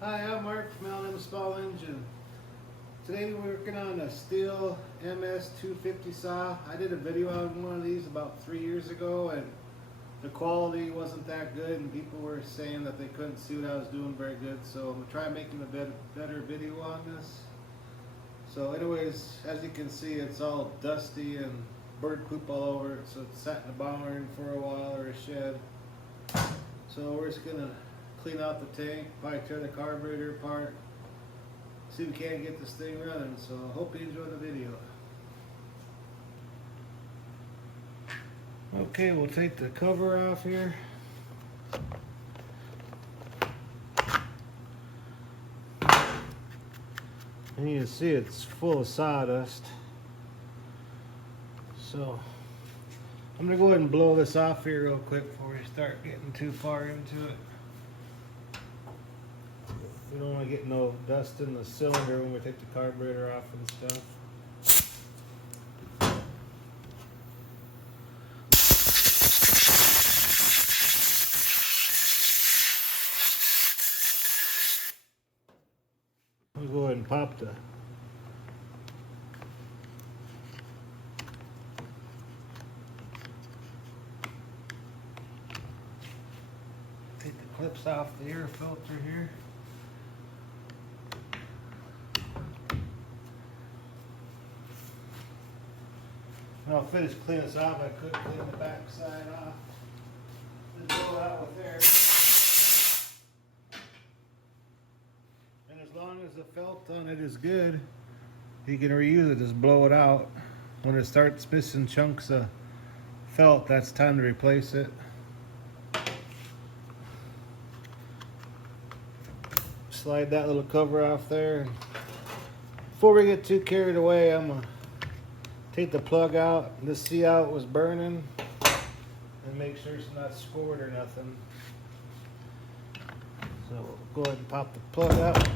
Hi, I'm Mark from Stihl Engine. Today we're working on a Stihl MS250 saw. I did a video on one of these about 3 years ago and the quality wasn't that good and people were saying that they couldn't see what I was doing very good, so I'm going to try making a better video on this. So anyways, as you can see, it's all dusty and bird poop all over it, so it's sat in a barn for a while or a shed. So we're just going to clean out the tank, probably tear the carburetor apart, see if we can't get this thing running. So I hope you enjoy the video. Okay, we'll take the cover off here. And you can see it's full of sawdust. So I'm gonna go ahead and blow this off here real quick before we start getting too far into it. We don't want to get no dust in the cylinder when we take the carburetor off and stuff. We'll go ahead and pop the take the clips off the air filter here. When I'll finish cleaning this off, I could clean the back side off. Just blow it out with air. And as long as the felt on it is good, you can reuse it. Just blow it out. When it starts missing chunks of felt, that's time to replace it. Slide that little cover off there. Before we get too carried away, I'm gonna take the plug out, just see how it was burning, and make sure it's not scored or nothing. So we'll go ahead and pop the plug out.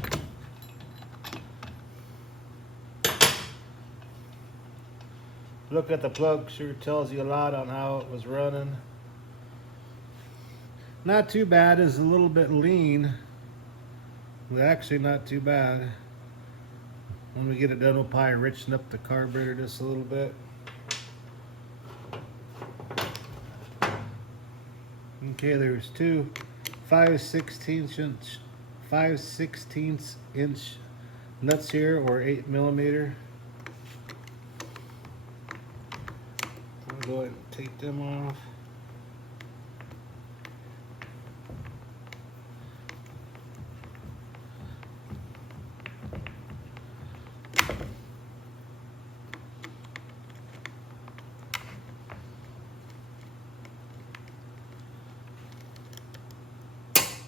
Look at the plug, sure tells you a lot on how it was running. Not too bad, it's a little bit lean, but actually not too bad. When we get it done, we'll probably richen up the carburetor just a little bit. Okay, there's two 5/16 inch nuts here, or 8mm. I'll go ahead and take them off.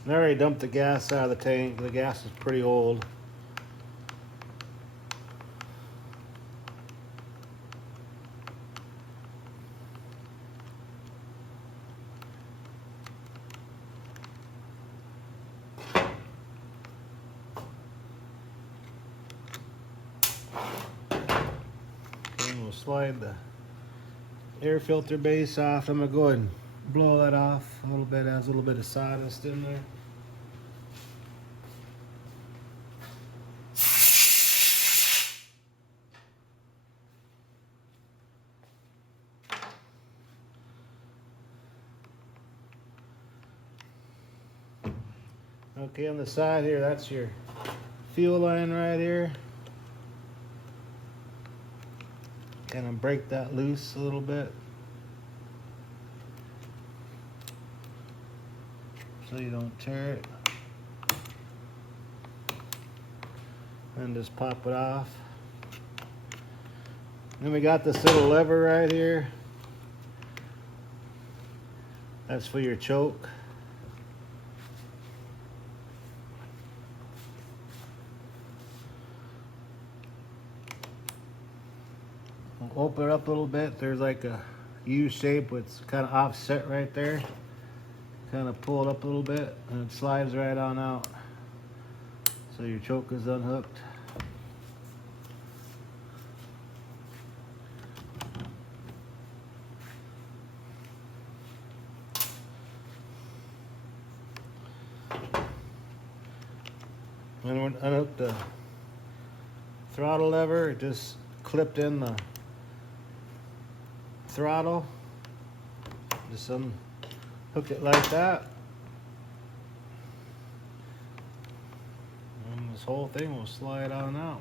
I already dumped the gas out of the tank. The gas is pretty old. And we'll slide the air filter base off. I'm gonna go ahead and blow that off a little bit. It has a little bit of sawdust in there. Okay, on the side here, that's your fuel line right here. Kind of break that loose a little bit, so you don't tear it. And just pop it off. Then we got this little lever right here. That's for your choke. We'll open it up a little bit. There's like a U shape with kind of offset right there. Kind of pull it up a little bit and it slides right on out. So your choke is unhooked. When we unhooked the throttle lever, it just clipped in the throttle. Just unhook it like that. And this whole thing will slide on out.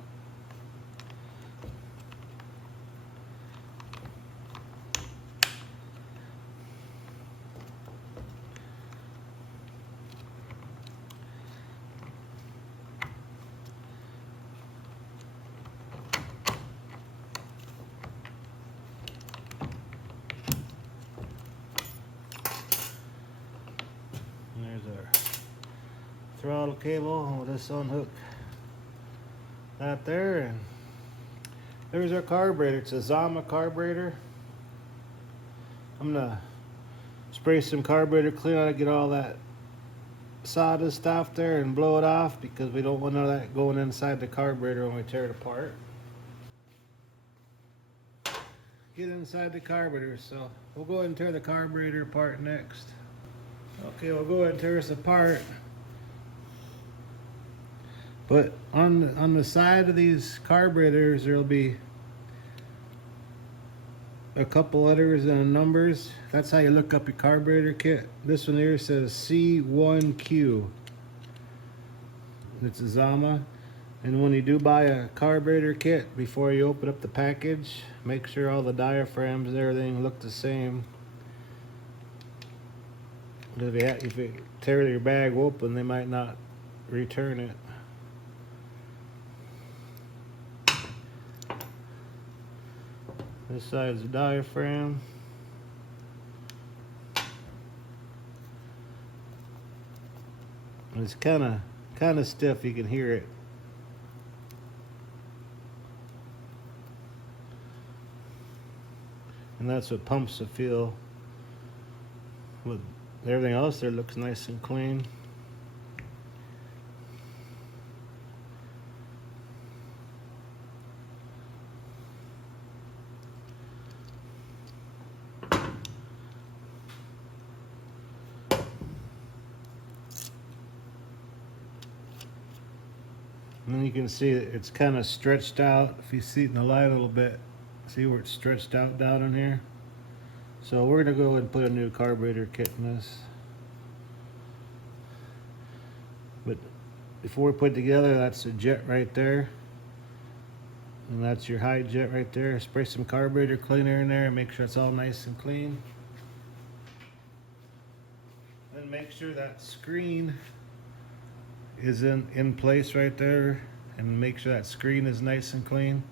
There's our throttle cable, and we'll just unhook that there, and there's our carburetor. It's a Zama carburetor. I'm gonna spray some carburetor clean on it, get all that sawdust off there and blow it off, because we don't want none of that going inside the carburetor when we tear it apart. Get inside the carburetor, so we'll go ahead and tear the carburetor apart next. Okay, we'll go ahead and tear this apart. But on the side of these carburetors, there'll be a couple letters and numbers. That's how you look up your carburetor kit. This one here says C1Q. It's a Zama. And when you do buy a carburetor kit, before you open up the package, make sure all the diaphragms and everything look the same. If you tear your bag open, they might not return it. This side's the diaphragm. And it's kind of stiff. You can hear it. And that's what pumps the feel. With everything else there looks nice and clean. And then you can see that it's kind of stretched out. If you see it in the light a little bit, see where it's stretched out down in here? So we're gonna go ahead and put a new carburetor kit in this. But before we put it together, that's the jet right there. And that's your high jet right there. Spray some carburetor cleaner in there and make sure it's all nice and clean. Then make sure that screen is in place right there, and make sure that screen is nice and clean.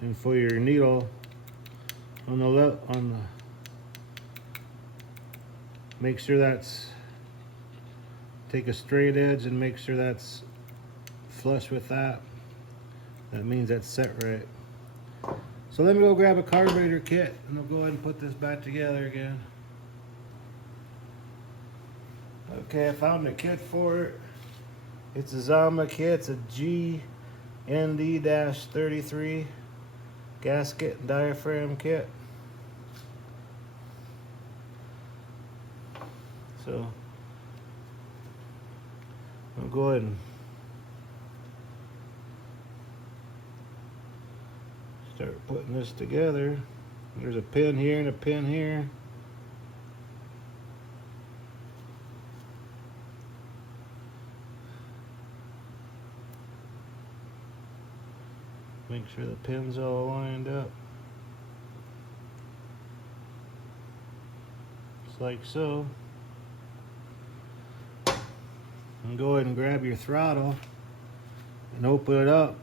And for your needle on the left, make sure that's, take a straight edge and make sure that's flush with that. That means that's set right. So let me go grab a carburetor kit and I'll go ahead and put this back together again. Okay, I found the kit for it. It's a Zama kit. It's a GND-33 gasket and diaphragm kit. So I'll go ahead and start putting this together. There's a pin here and a pin here. Make sure the pins all lined up. Just like so. And go ahead and grab your throttle and open it up.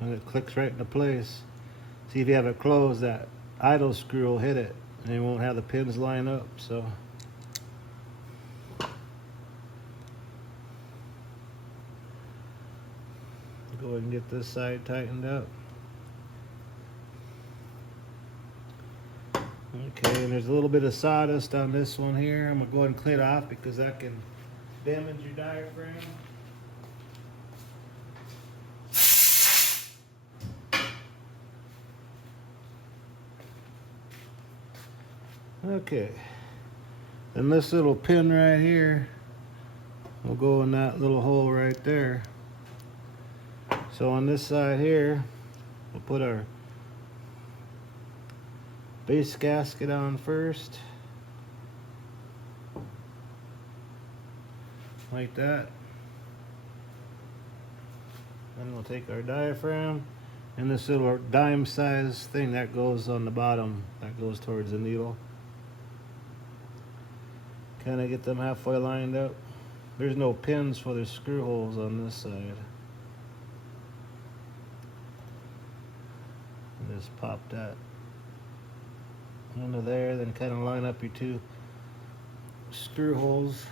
And it clicks right into place. See, if you have it closed, that idle screw will hit it and you won't have the pins line up. So go ahead and get this side tightened up. Okay, and there's a little bit of sawdust on this one here. I'm gonna go ahead and clean it off because that can damage your diaphragm. Okay, Then this little pin right here will go in that little hole right there. So on this side here, we'll put our base gasket on first, like that. Then we'll take our diaphragm and this little dime size thing that goes on the bottom, that goes towards the needle. Kind of get them halfway lined up. There's no pins for the screw holes on this side. And just pop that into there, then kind of line up your two screw holes.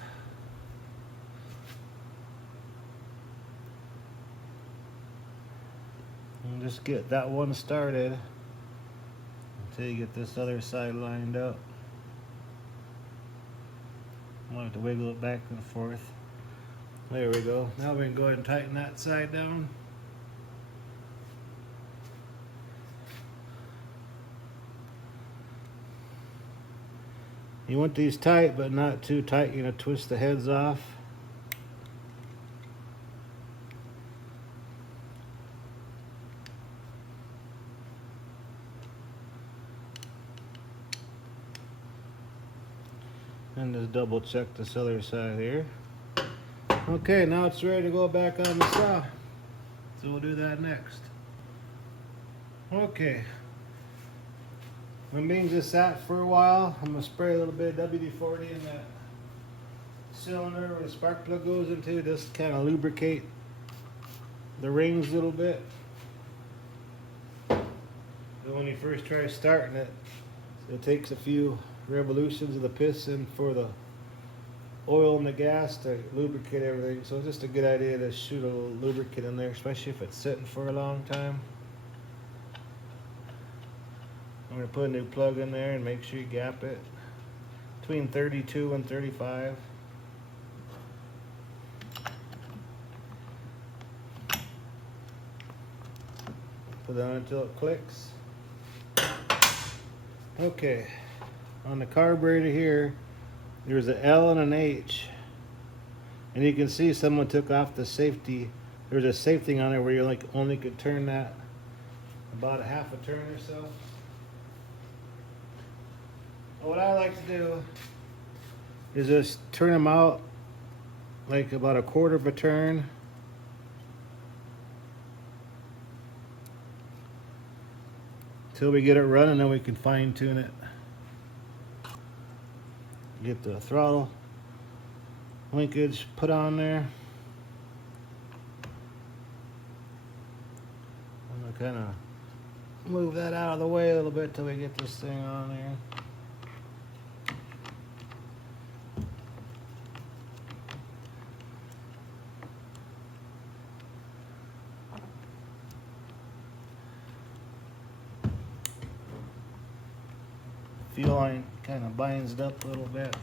And just get that one started until you get this other side lined up. I want to wiggle it back and forth. There we go. Now we can go ahead and tighten that side down. You want these tight, but not too tight. You're going to twist the heads off. And just double check this other side here. Okay, now it's ready to go back on the saw. So we'll do that next. Okay. When beans just sat for a while, I'm going to spray a little bit of WD-40 in that cylinder where the spark plug goes into, just kind of lubricate the rings a little bit. Then when you first try starting it, it takes a few revolutions of the piston for the oil and the gas to lubricate everything. So it's just a good idea to shoot a little lubricant in there, especially if it's sitting for a long time. I'm going to put a new plug in there and make sure you gap it between 32 and 35. Put it on until it clicks. Okay, on the carburetor here, there's an L and an H. And you can see someone took off the safety. There's a safety on there where you like only could turn that about a half a turn or so. What I like to do is just turn them out like about a quarter of a turn. Till we get it running, then we can fine tune it. Get the throttle linkage put on there. I'm gonna kind of move that out of the way a little bit till we get this thing on there. Fuel line kind of binds it up a little bit.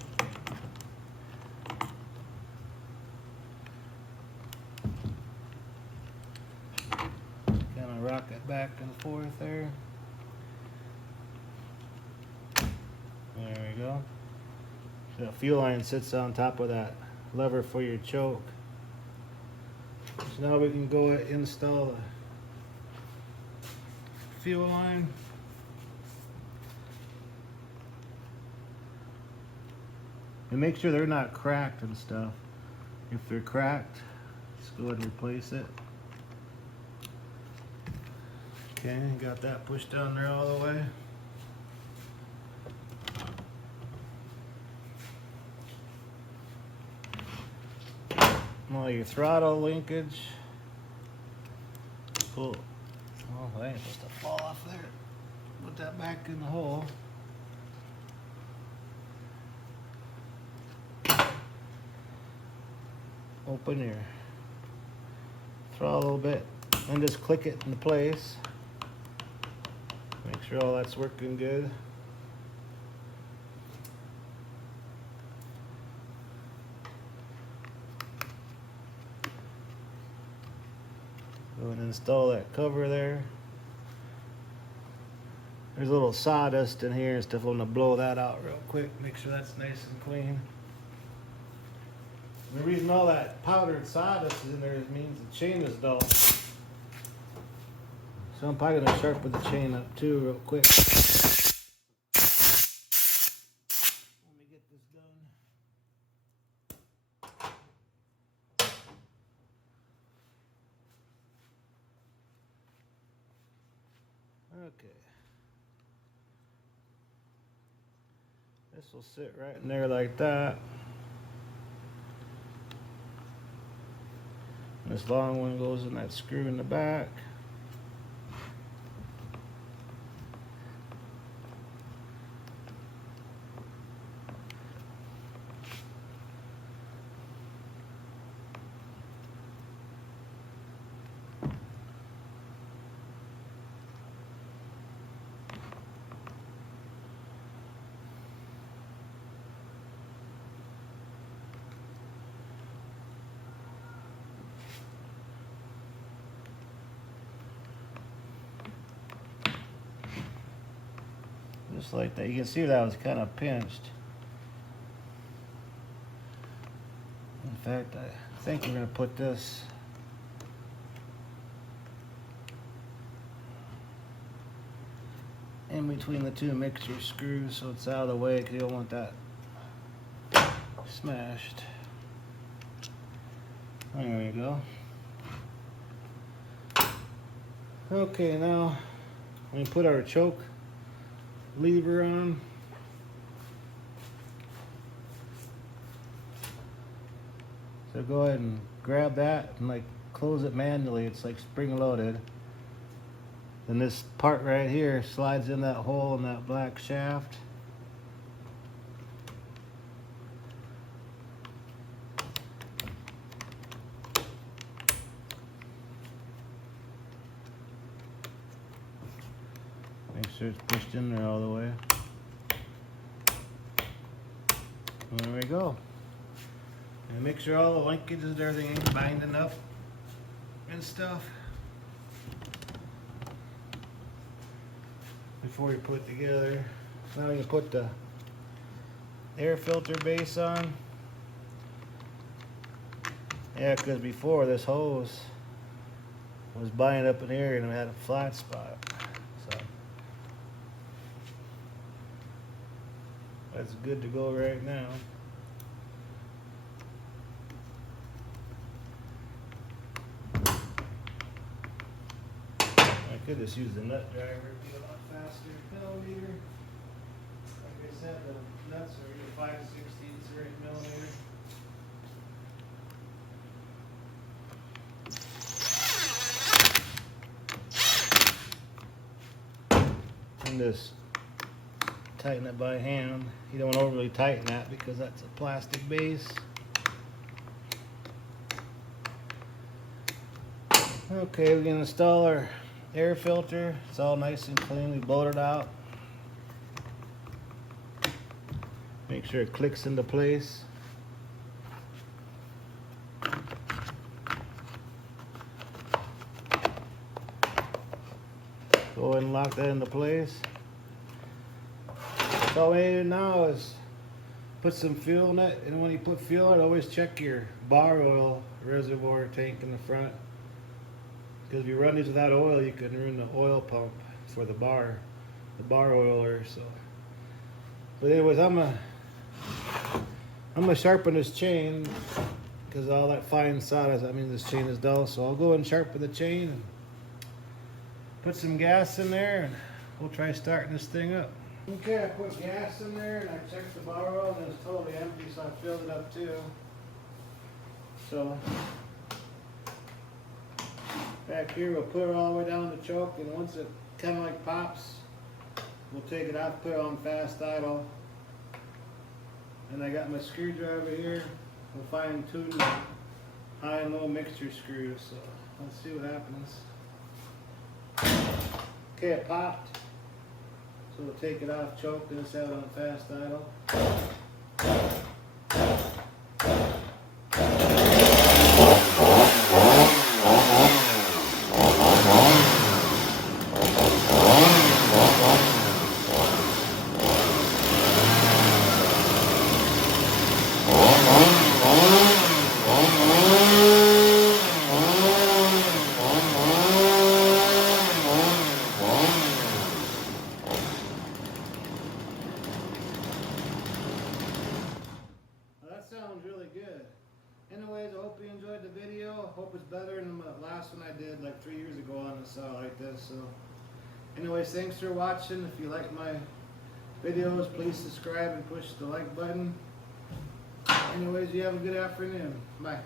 Kind of rock it back and forth there. There we go. So the fuel line sits on top of that lever for your choke. So now we can go ahead and install the fuel line. And make sure they're not cracked and stuff. If they're cracked, just go ahead and replace it. Okay, got that pushed down there all the way. Now your throttle linkage. Pull. Oh, that ain't supposed to fall off there. Put that back in the hole. Open your throttle a little bit and just click it into place. Make sure all that's working good. Go and install that cover there. There's a little sawdust in here and stuff. I'm gonna blow that out real quick. Make sure that's nice and clean. And the reason all that powdered sawdust is in there means the chain is dull. So I'm probably gonna sharpen the chain up too real quick. Let me get this done. Okay. This will sit right in there like that. This long one goes in that screw in the back. Just like that. You can see that was kind of pinched. In fact, I think we're going to put this in between the two mixture screws so it's out of the way because you don't want that smashed. There you go. Okay, now we put our choke lever on. So go ahead and grab that and like close it manually. It's like spring loaded. And this part right here slides in that hole in that black shaft. Make sure it's pushed in there all the way. And there we go. And make sure all the linkages and everything ain't binding up and stuff before you put it together. Now you put the air filter base on. Yeah, because before this hose was binding up in here and it had a flat spot. So that's good to go right now. I could just use the nut driver, it'd be a lot faster. Millimeter. Like I said, the nuts are either 5/16 or 8 millimeter. And just tighten it by hand. You don't overly tighten that because that's a plastic base. Okay, we can install our air filter. It's all nice and clean. We blowed it out. Make sure it clicks into place. Go ahead and lock that into place. So all we need to do now is put some fuel in it, and when you put fuel in it, always check your bar oil reservoir tank in the front. Because if you run these without oil, you can ruin the oil pump for the bar oiler. So, but anyways, I'm gonna sharpen this chain because all that fine sawdust. I mean, this chain is dull, so I'll go and sharpen the chain and put some gas in there, and we'll try starting this thing up. Okay, I put gas in there and I checked the bar oil and it's totally empty, so I filled it up too. So back here, we'll put it all the way down the choke, and once it kind of like pops, we'll take it out, put it on fast idle. And I got my screwdriver here. We'll fine tune the high and low mixture screws. So let's see what happens. Okay, it popped. So we'll take it off choke and it's out on fast idle. good. Anyways, I hope you enjoyed the video. I hope it's better than the last one I did like 3 years ago on a saw like this. So, anyways, thanks for watching. If you like my videos, please subscribe and push the like button. Anyways, you have a good afternoon. Bye.